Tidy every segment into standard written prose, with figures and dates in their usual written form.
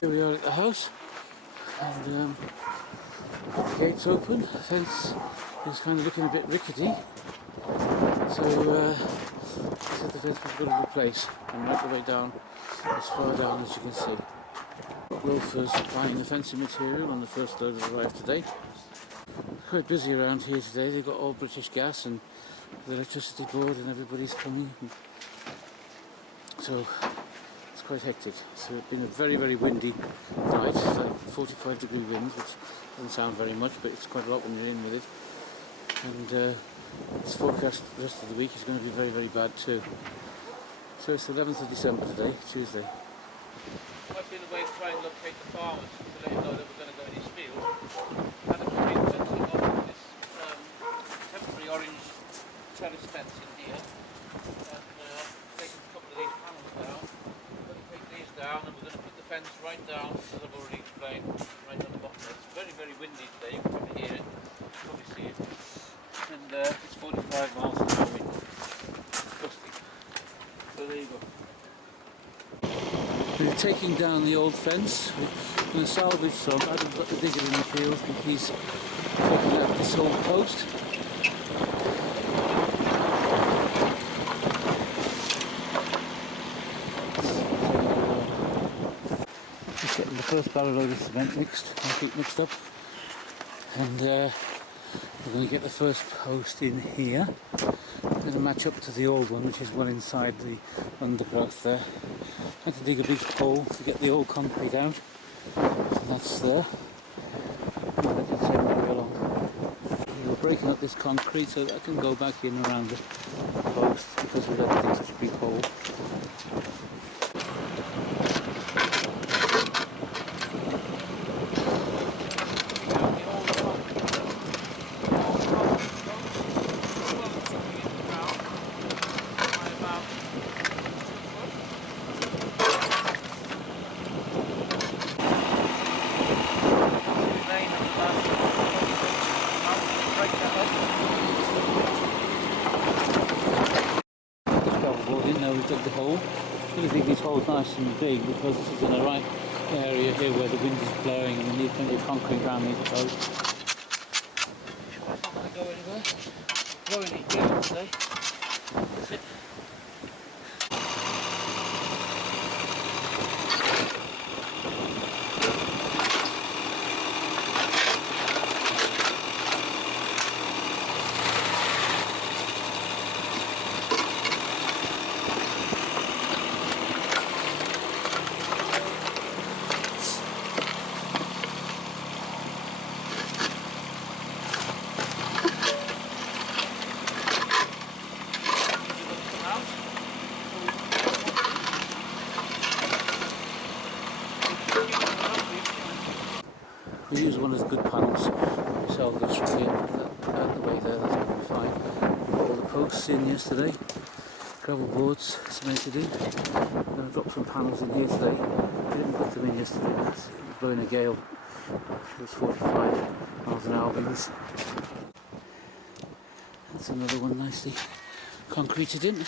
Here we are at the house, and the gate's open. The fence is kind of looking a bit rickety, so I said the fence was going to replace and right the way down, as far down as you can see. Loafers supplying the fencing material on the first load has arrived today. Quite busy around here today. They've got all British gas and the electricity board, and everybody's coming. So it's quite hectic. So it's been a very, very windy night. It's like 45-degree winds, which doesn't sound very much, but it's quite a lot when you're in with it. And it's forecast the rest of the week is going to be very, very bad too. So it's the 11th of December today, Tuesday. I've been away to try and locate the farmers to let you know that we're going to go in his field. Had a complete fencing on this temporary orange trellis fence in here. And taken a couple of these panels down. We're going to take these down and we're going to put the fence right down, as I've already explained, right on the bottom. It's very, very windy today. You can probably hear it, probably see it. And it's 45 miles an hour wind. Gusty. So there you go. We're taking down the old fence. We're going to salvage some. Adam's got the digger in the field and he's taking out this old post. Just getting the first barrel load of cement concrete mixed up. And we're going to get the first post in here. We're going to match up to the old one, which is one inside the undergrowth there. I had to dig a big hole to get the old concrete out, and that's there. And that didn't take very long. We're breaking up this concrete so that I can go back in around the post because we've had to dig such a big hole. Now we've dug the hole. I'm going to dig this hole nice and big because this is in the right area here where the wind is blowing and we need plenty of concrete around these posts. Sure it's not going to go anywhere. Blowing it down today. That's it. We use one of the good panels. We salvage from here, put that out the way there, that's going to be fine. We got all the posts in yesterday, gravel boards cemented in. I'm going to drop some panels in here today. We didn't put them in yesterday, it was blowing a gale. It was 45 miles an hour winds. That's another one nicely concreted in.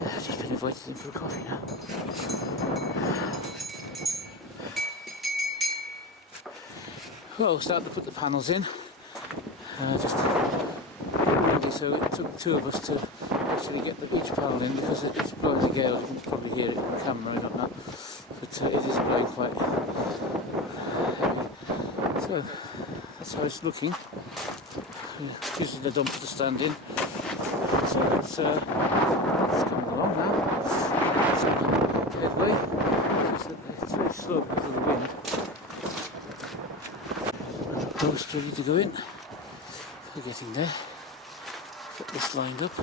Just been invited in for a coffee now. Well, we'll start to put the panels in. Just windy, so it took two of us to actually get each panel in because it's blowing a gale. You can probably hear it on the camera, I don't know. But it is blowing quite heavy. So that's how it's looking. Using the dumper to stand in. So it's coming along now. It's making headway. It's very slow because of the wind. The post ready to go in. We're getting there. Get this lined up.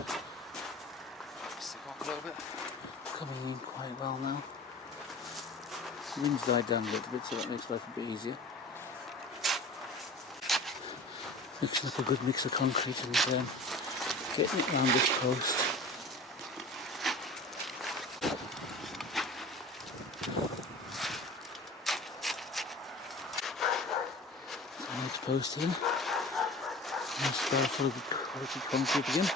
Stick off a little bit. Coming in quite well now. The wind's died down a little bit, so that makes life a bit easier. Mixing up a good mix of concrete and getting it around this post. So next post in. Nice barrel full of quality concrete again.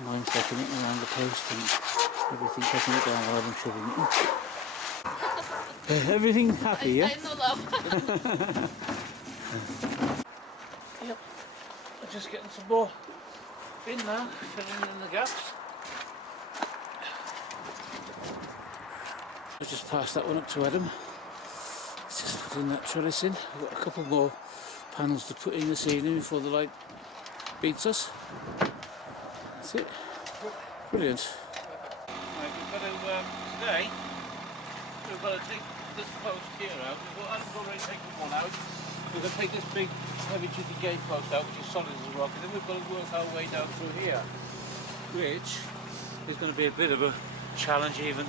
Mine's taking it around the post and everything, taking it down while I'm shoving it in. Everything's happy, yeah? I know that. Yep. I'm just getting some more in now, filling in the gaps. I've just passed that one up to Adam. Just putting that trellis in. I've got a couple more panels to put in this evening before the light beats us. That's it. Brilliant. Right, we've got to, today, we've got to take this post here out. Adam's already taken one out. We're going to take this big heavy duty gate post out, which is solid as a rock, and then we've got to work our way down through here, which is going to be a bit of a challenge even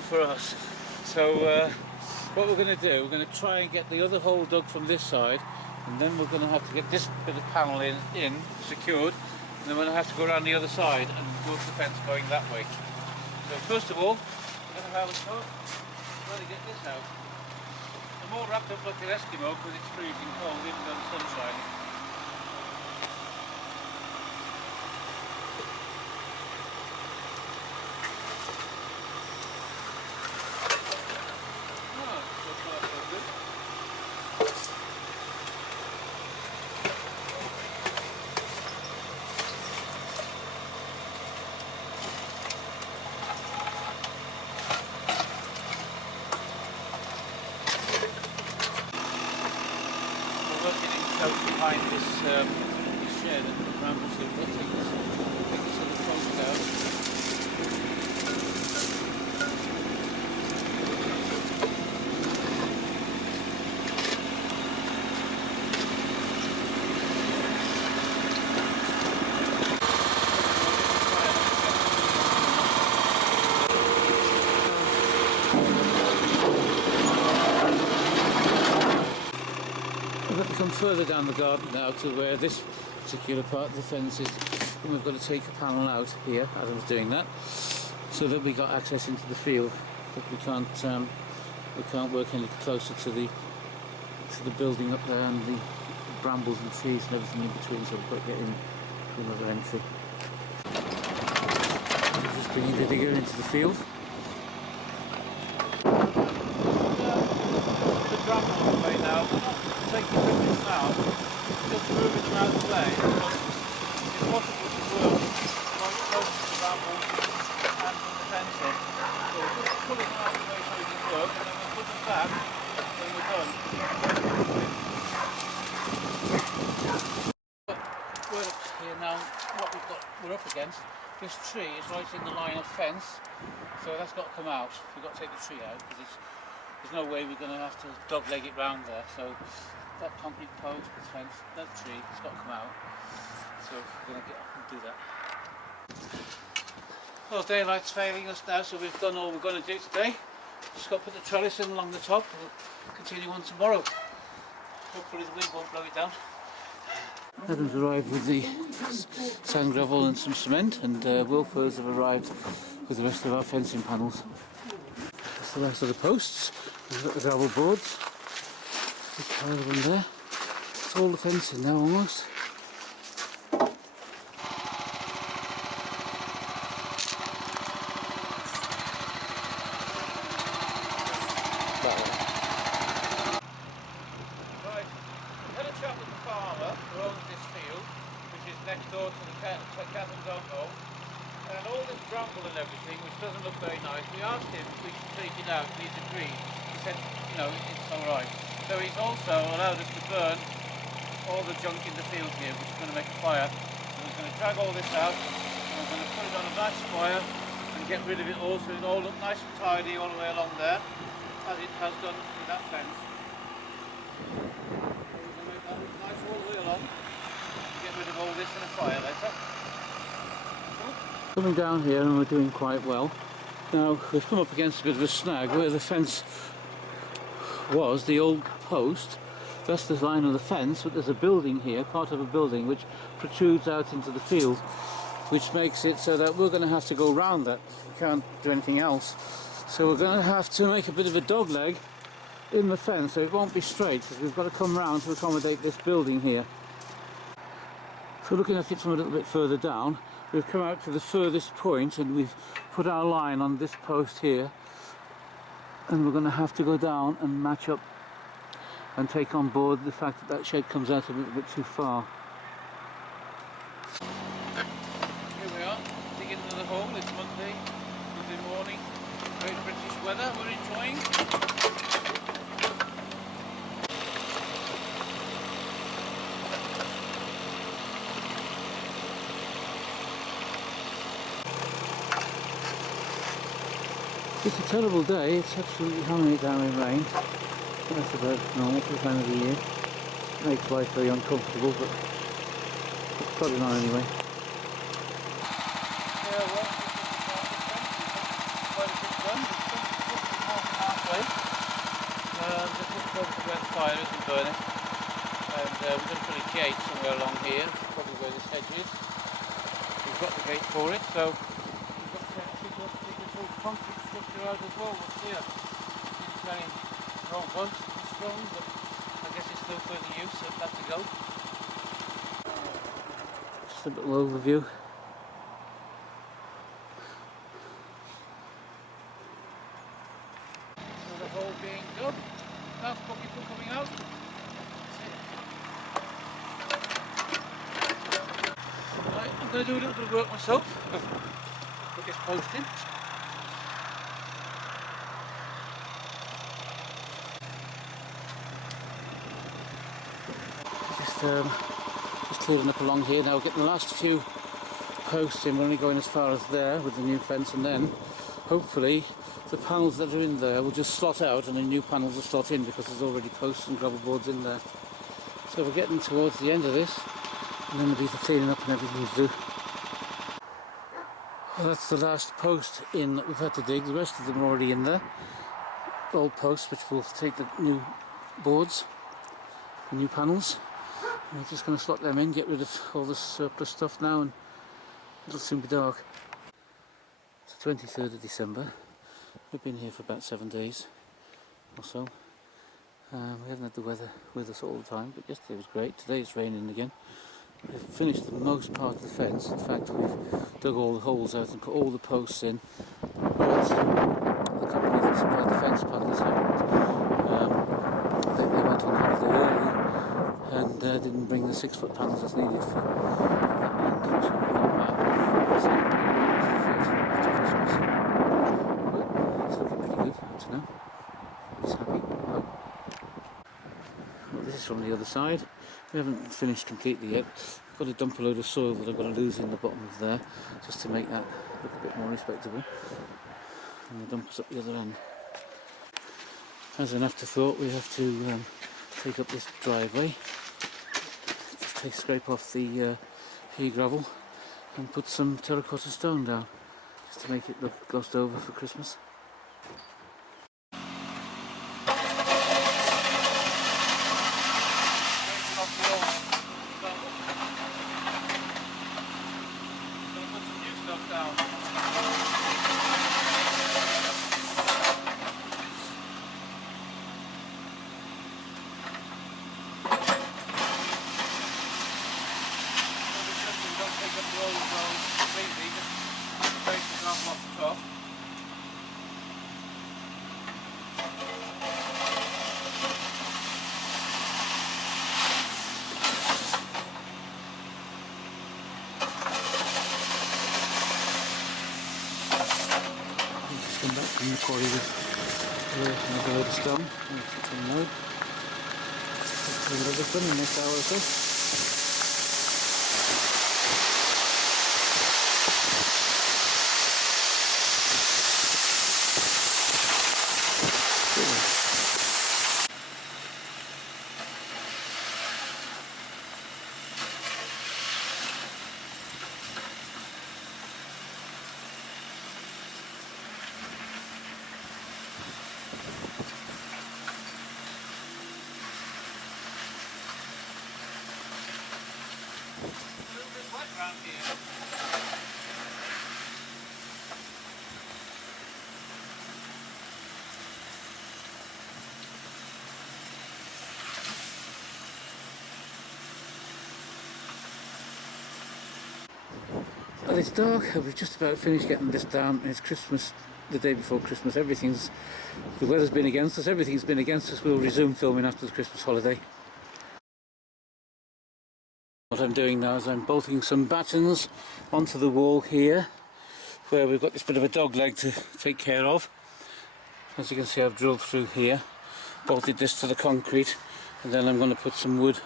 for us. So what we're going to do, we're going to try and get the other hole dug from this side, and then we're going to have to get this bit of panel in secured, and then we're going to have to go around the other side and work the fence going that way. So first of all, we're going to have a start, try to get this out. I'm all wrapped up like an Eskimo because it's freezing cold even though the sun's shining. Behind this shed at the bramble, so we'll take this little post out. Come further down the garden now to where this particular part of the fence is, and we've got to take a panel out here. Adam's doing that so that we got access into the field, but we can't work any closer to the building up there and the brambles and trees and everything in between, so we've got to get in to another entry. Just bringing the digger into the field. The drum on the way now. Taking with this now, just moving around the way, it's possible to work quite close to the bramble and with the fencing. So we're just pulling them out of the way so we can work, and then we'll put them back when we're done. We're up here now, what we're up against, this tree is right in the line of fence, so that's got to come out. We've got to take the tree out because there's no way we're going to have to dog leg it round there. So that concrete post, this fence, that tree, it's got to come out. So we're going to get up and do that. Well, daylight's failing us now, so we've done all we're going to do today. Just got to put the trellis in along the top. We'll continue on tomorrow. Hopefully the wind won't blow it down. Adam's arrived with the sand, gravel and some cement, and Wilfers have arrived with the rest of our fencing panels. That's the last of the posts. We've got the gravel boards. The pile of them there. It's all the fencing now almost. Right, we had a chat with the farmer who owns this field, which is next door to the Coventry home, and all this bramble and everything, which doesn't look very nice, we asked him if we should take it out, and he's agreed. He said, you know, it's alright. So he's also allowed us to burn all the junk in the field here, which is going to make a fire. And we're going to drag all this out, and we're going to put it on a nice fire, and get rid of it all, so it'll all look nice and tidy all the way along there, as it has done with that fence. Make that look nice all the way along. Get rid of all this in a fire later. Coming down here and we're doing quite well. Now we've come up against a bit of a snag where the fence was, the old post. That's the line of the fence, but there's a building here, part of a building, which protrudes out into the field, which makes it so that we're going to have to go round that. We can't do anything else. So we're going to have to make a bit of a dog leg in the fence, so it won't be straight, because we've got to come round to accommodate this building here. So looking at it from a little bit further down, we've come out to the furthest point and we've put our line on this post here, and we're going to have to go down and match up and take on board the fact that that shed comes out a little bit too far. Here we are, digging another hole. It's Monday morning, great British weather, we're enjoying. It's a terrible day, it's absolutely hammering it down in rain. That's about normal for the time of the year. It makes life very uncomfortable, but it's plodding on anyway. Yeah, well, quite a bit done. It's more than halfway. Just looked over to where the fire is and burning. And we're going to put a gate somewhere along here, probably where this hedge is. We've got the gate for it, so we've got to take this whole concrete structure out as well. What's here? It's very robust and strong, but I guess it's no further use, so it'll have to go. Just a little overview. So the hole being dug. Last bucket for coming out. Right, I'm going to do a little bit of work myself. Put this post in. Just clearing up along here now, getting the last few posts in. We're only going as far as there with the new fence, and then hopefully the panels that are in there will just slot out and the new panels will slot in because there's already posts and gravel boards in there. So we're getting towards the end of this, and then there'll be the cleaning up and everything to do. Well, that's the last post in that we've had to dig. The rest of them are already in there. Old posts which will take the new boards, the new panels. And we're just going to slot them in, get rid of all the surplus stuff now, and it'll soon be dark. It's the 23rd of December. We've been here for about 7 days or so. We haven't had the weather with us all the time, but yesterday was great. Today it's raining again. We've finished the most part of the fence. In fact, we've dug all the holes out and put all the posts in. But the company that supplied the fence panels out, they went on holiday early and didn't bring the 6-foot panels that's needed for that end. So it's after Christmas. But it's looking pretty good up to now. It's happy. Well, this is from the other side. We haven't finished completely yet. I've got to dump a load of soil that I've got to lose in the bottom of there just to make that look a bit more respectable. And the dump is up the other end. As an afterthought, we have to take up this driveway, just scrape off the pea gravel and put some terracotta stone down just to make it look glossed over for Christmas. Come back from the quarry with another load of stone. That's a load. We'll have this done in the next hour or so. Well, it's dark. We've just about finished getting this down. It's Christmas, the day before Christmas. The weather's been against us. Everything's been against us. We'll resume filming after the Christmas holiday. What I'm doing now is I'm bolting some battens onto the wall here, where we've got this bit of a dog leg to take care of. As you can see, I've drilled through here, bolted this to the concrete, and then I'm going to put some wood.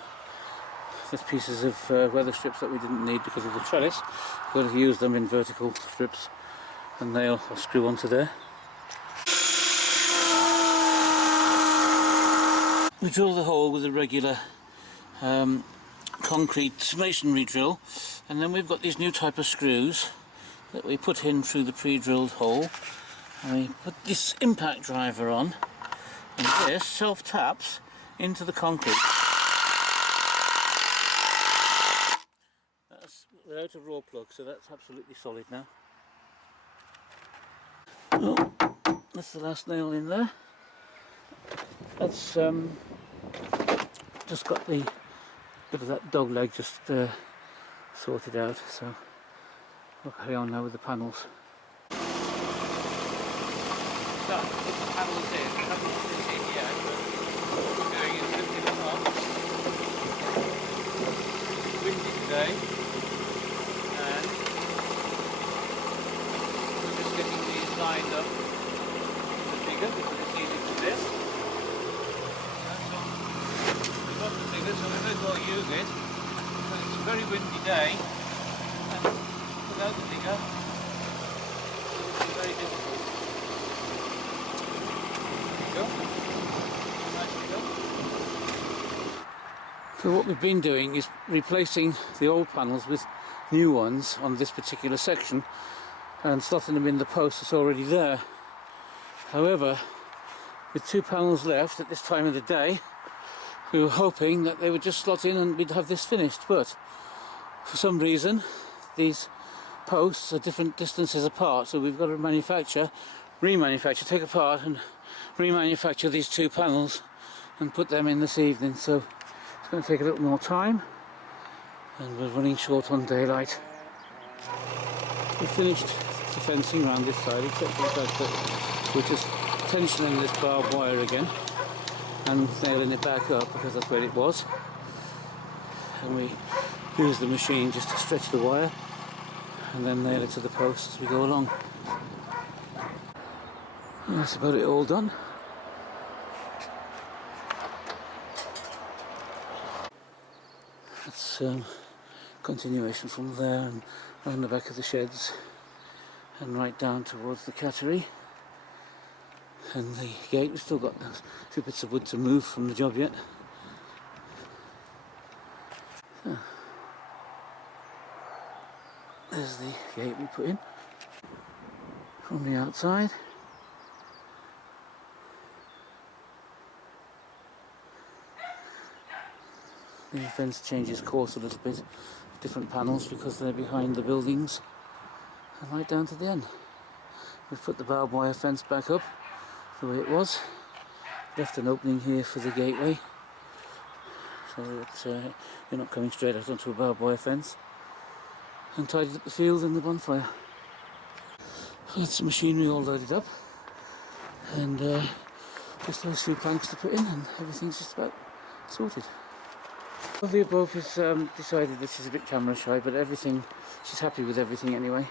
There's pieces of weather strips that we didn't need because of the trellis. I'm going to use them in vertical strips, and they'll screw onto there. We drill the hole with a regular concrete masonry drill, and then we've got these new type of screws that we put in through the pre-drilled hole, and we put this impact driver on, and this self-taps into the concrete. That's without a raw plug, so that's absolutely solid now. Oh, that's the last nail in there. That's just got the bit of that dog leg just sorted out, so we'll carry on now with the panels. So, put the panels in. We haven't put this in yet, but what we're doing is lifting them up. It's windy today, and we're just getting these lined up with the digger because it's easy to lift. We've got the digger, so we may as well use it. But it's a very windy day, and without the digger, it would be very difficult. So what we've been doing is replacing the old panels with new ones on this particular section and slotting them in the post that's already there. However, with 2 panels left at this time of the day, we were hoping that they would just slot in and we'd have this finished, but for some reason these posts are different distances apart, so we've got to remanufacture, take apart and remanufacture these 2 panels and put them in this evening. So it's going to take a little more time, and we're running short on daylight. We finished the fencing around this side, except for the fact that we're just tensioning this barbed wire again and nailing it back up because that's where it was, and we use the machine just to stretch the wire and then nail it to the post as we go along. And that's about it all done. That's continuation from there and around the back of the sheds and right down towards the cattery and the gate. We've still got a few bits of wood to move from the job yet. So, there's the gate we put in from the outside. The fence changes course a little bit, different panels because they're behind the buildings, and right down to the end. We've put the barbed wire fence back up the way it was, left an opening here for the gateway so that you're not coming straight out onto a barbed wire fence, and tidied up the field and the bonfire. That's the machinery all loaded up, and just those few planks to put in and everything's just about sorted. Well, the above has decided that she's a bit camera shy, but she's happy with everything anyway.